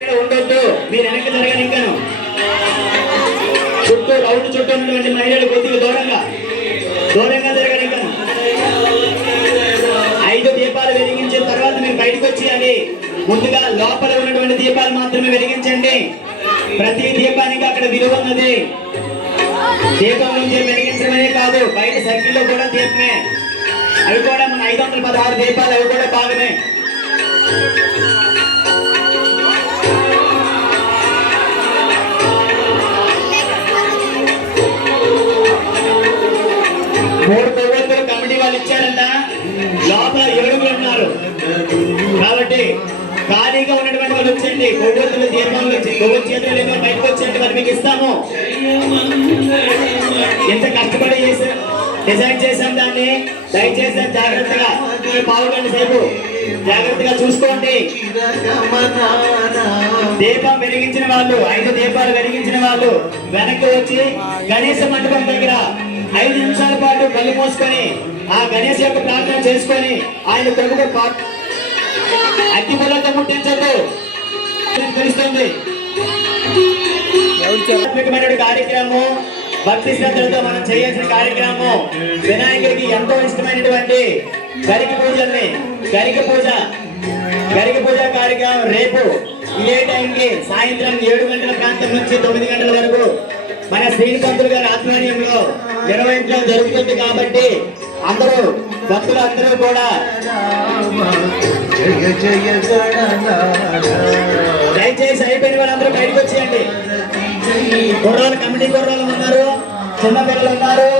ఉండొద్దు, మీరు వెనక్కి జరగని ఇంకాను చుట్టూ రౌండ్ చుట్టూ ఉన్నటువంటి మహిళలు కొద్దిగా దూరంగా జరగని ఇంకాను 5 దీపాలు వెలిగించిన తర్వాత మీరు బయటకు వచ్చేయాలి. ముందుగా లోపల ఉన్నటువంటి దీపాలు మాత్రమే వెలిగించండి. ప్రతి దీపానికి అక్కడ విలువ ఉన్నది. దీపం నుంచి వెలిగించడమే కాదు, బయట సర్కిల్లో కూడా దీపమే. అవి కూడా మన 516 దీపాలు, అవి కూడా భాగమే. మూడు కొవ్వొత్తులు కమిటీ వాళ్ళు ఇచ్చారంట. లోపల 7 ఉన్నారు కాబట్టి ఖాళీగా ఉన్నటువంటి వాళ్ళు వచ్చేయండి. కొవ్వొత్తులు దీపాలు వచ్చి కొవ్వొత్తి చేతులు ఏమో బయటకు వచ్చేయండి, మరి మీకు ఇస్తాము. ఎంత కష్టపడి డిజైన్ చేసాం దాన్ని. దయచేసి జాగ్రత్తగా పాల్గొండి, సేపు జాగ్రత్తగా చూసుకోండి. దీపం వెలిగించిన వాళ్ళు, 5 దీపాలు వెలిగించిన వాళ్ళు వెనక్కి వచ్చి గణేశ మండపం దగ్గర 5 నిమిషాల పాటు కళ్ళు మూసుకొని ఆ గణేష్ యొక్క ప్రార్థన చేసుకొని ఆయన ప్రభుత్వ అగ్గి పుల్లతో ముట్టించద్దు తెలుస్తుంది. కార్యక్రమం భక్తి శ్రద్ధలతో మనం చేయాల్సిన కార్యక్రమం. వినాయకుడికి ఎంతో ఇష్టమైనటువంటి గరిక పూజ కార్యక్రమం రేపు ఇదే టైంకి సాయంత్రం 7 గంటల ప్రాంతం నుంచి 9 గంటల వరకు మన శ్రీని పంతులు గారి ఆధ్వర్యంలో నిర్వహించడం జరుగుతుంది. కాబట్టి అందరూ భక్తులు అందరూ కూడా దయచేసి అయిపోయిన వాళ్ళందరూ బయటకు వచ్చేయండి. కుర్రాలు, కమిటీ కుర్రాలు ఉన్నారు, చిన్నపిల్లలు ఉన్నారు,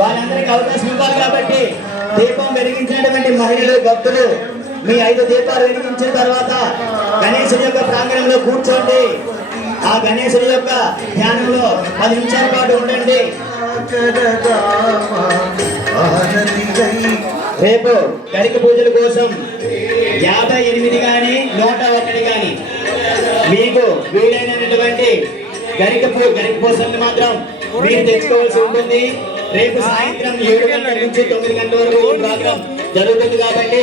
వాళ్ళందరికీ అవకాశం ఇవ్వాలి. కాబట్టి దీపం వెలిగించినటువంటి మహిళలు, భక్తులు మీ 5 దీపాలు వెలిగించిన తర్వాత గణేశుడి యొక్క ప్రాంగణంలో కూర్చోండి. ఆ గణేశుడి యొక్క ధ్యానంలో 10 నిమిషాల పాటు ఉండండి. రేపు గరిక పూజల కోసం 58 కానీ 101 కానీ మీకు వీలైనటువంటి గరిక పూజలు మాత్రం మీరు తెచ్చుకోవాల్సి ఉంటుంది. రేపు సాయంత్రం 7 గంటల నుంచి 9 గంటల వరకు ఈ ప్రోగ్రాం జరుగుతుంది. కాబట్టి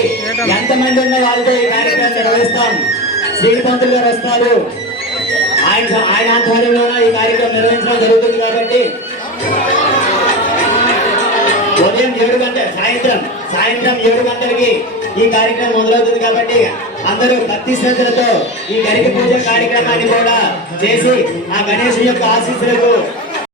ఎంతమంది ఉన్న వాళ్ళతో ఈ కార్యక్రమం నిర్వహిస్తాం. శ్రీని పంతులు గారు వస్తారు, ఆయన ఆధ్వర్యంలో ఈ కార్యక్రమం నిర్వహించడం జరుగుతుంది. కాబట్టి ఉదయం 7 గంటల సాయంత్రం 7 గంటలకి ఈ కార్యక్రమం మొదలవుతుంది. కాబట్టి అందరూ భక్తి శ్రద్ధలతో ఈ గరిక పూజ కార్యక్రమాన్ని కూడా చేసి ఆ గణేశుడి యొక్క ఆశీస్సులకు